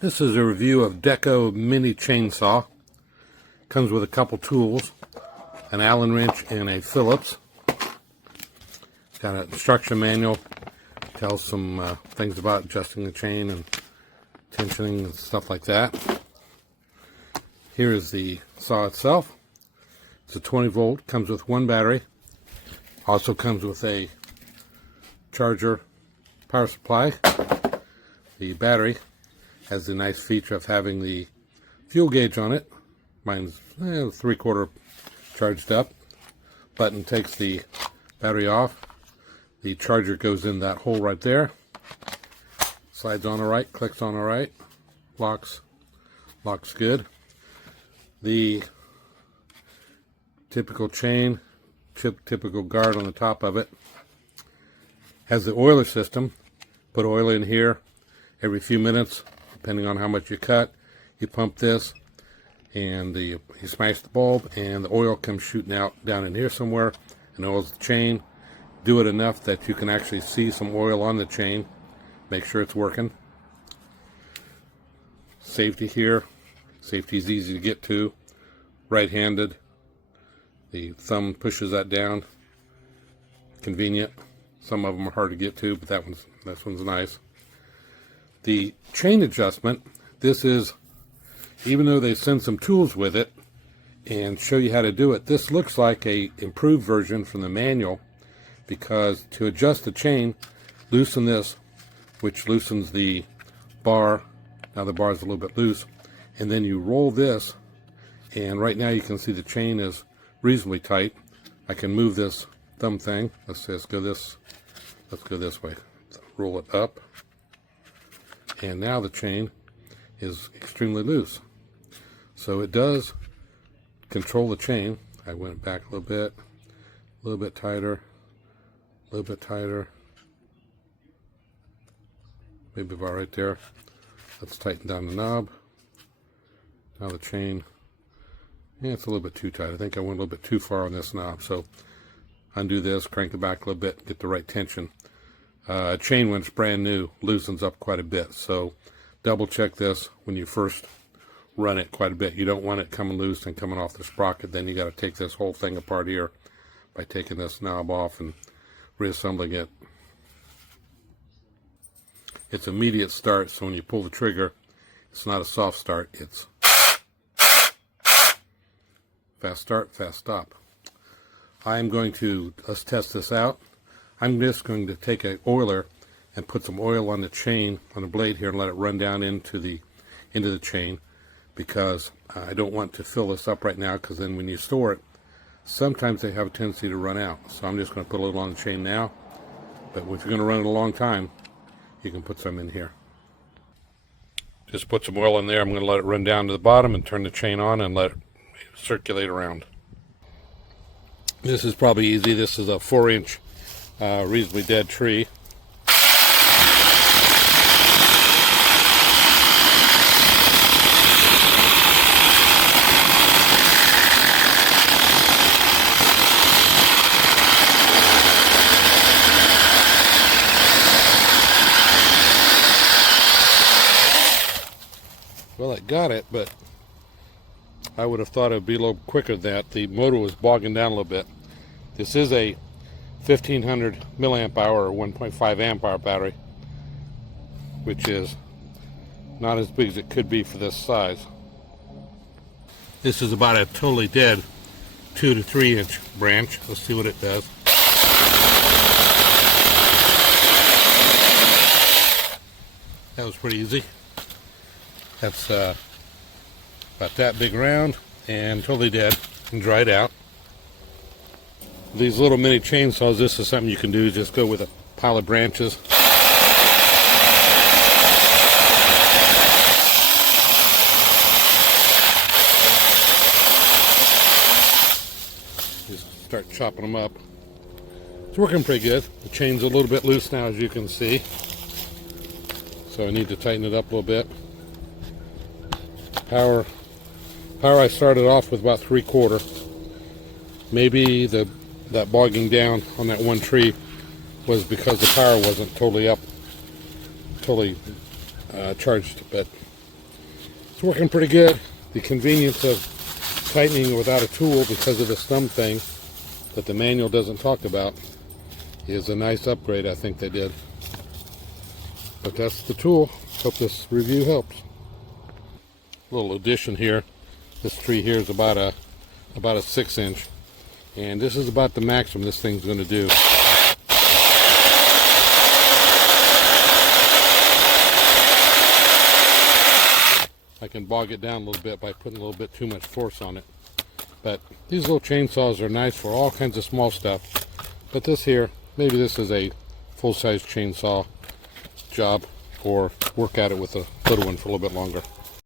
This is a review of Deko mini chainsaw. Comes with a couple tools, an Allen wrench and a Phillips. It's got an instruction manual, tells some things about adjusting the chain and tensioning and stuff like that. Here is the saw itself. It's a 20 volt, comes with one battery. Also comes with a charger power supply. The battery has the nice feature of having the fuel gauge on it. Mine's 3/4 charged up. Button takes the battery off. The charger goes in that hole right there. Slides on alright, clicks on alright, locks good. The typical chain, typical guard on the top of it, has the oiler system. Put oil in here every few minutes, depending on how much you cut. You pump this, and you smash the bulb, and the oil comes shooting out down in here somewhere, and oils the chain. Do it enough that you can actually see some oil on the chain. Make sure it's working. Safety here. Safety is easy to get to. Right-handed. The thumb pushes that down. Convenient. Some of them are hard to get to, but this one's nice. The chain adjustment, this is, even though they send some tools with it and show you how to do it, this looks like a improved version from the manual, because to adjust the chain, loosen this, which loosens the bar. Now the bar is a little bit loose, and then you roll this, and right now you can see the chain is reasonably tight. I can move this thumb thing. Let's go this way. Roll it up. And now the chain is extremely loose. So it does control the chain. I went back a little bit tighter, maybe about right there. Let's tighten down the knob. Now the chain, it's a little bit too tight. I think I went a little bit too far on this knob. So undo this, crank it back a little bit, get the right tension. Chain, when it's brand new, loosens up quite a bit, so double check this when you first run it quite a bit. You don't want it coming loose and coming off the sprocket. Then you got to take this whole thing apart here by taking this knob off and reassembling it. It's immediate start, so when you pull the trigger, it's not a soft start, it's fast start, fast stop. Let's test this out. I'm just going to take an oiler and put some oil on the chain, on the blade here, and let it run down into the chain, because I don't want to fill this up right now, because then when you store it, sometimes they have a tendency to run out. So I'm just going to put a little on the chain now, but if you're going to run it a long time, you can put some in here. Just put some oil in there. I'm going to let it run down to the bottom and turn the chain on and let it circulate around. This is probably easy. This is a 4-inch reasonably dead tree. Well, it got it, but I would have thought it would be a little quicker than that. The motor was bogging down a little bit. This is a 1500 milliamp hour or 1.5 amp hour battery, which is not as big as it could be for this size. This is about a totally dead 2 to 3 inch branch. Let's see what it does. That was pretty easy. That's about that big around and totally dead and dried out. These little mini chainsaws, this is something you can do. Just go with a pile of branches. Just start chopping them up. It's working pretty good. The chain's a little bit loose now, as you can see. So I need to tighten it up a little bit. Power I started off with about 3/4. Maybe that bogging down on that one tree was because the power wasn't totally charged, but It's working pretty good. The convenience of tightening without a tool because of this thumb thing that the manual doesn't talk about is a nice upgrade I think they did. But that's the tool. Hope this review helps. Little addition here. This tree here is about a 6-inch, and this is about the maximum this thing's going to do. I can bog it down a little bit by putting a little bit too much force on it. But these little chainsaws are nice for all kinds of small stuff. But this here, maybe this is a full-size chainsaw job, or work at it with a little one for a little bit longer.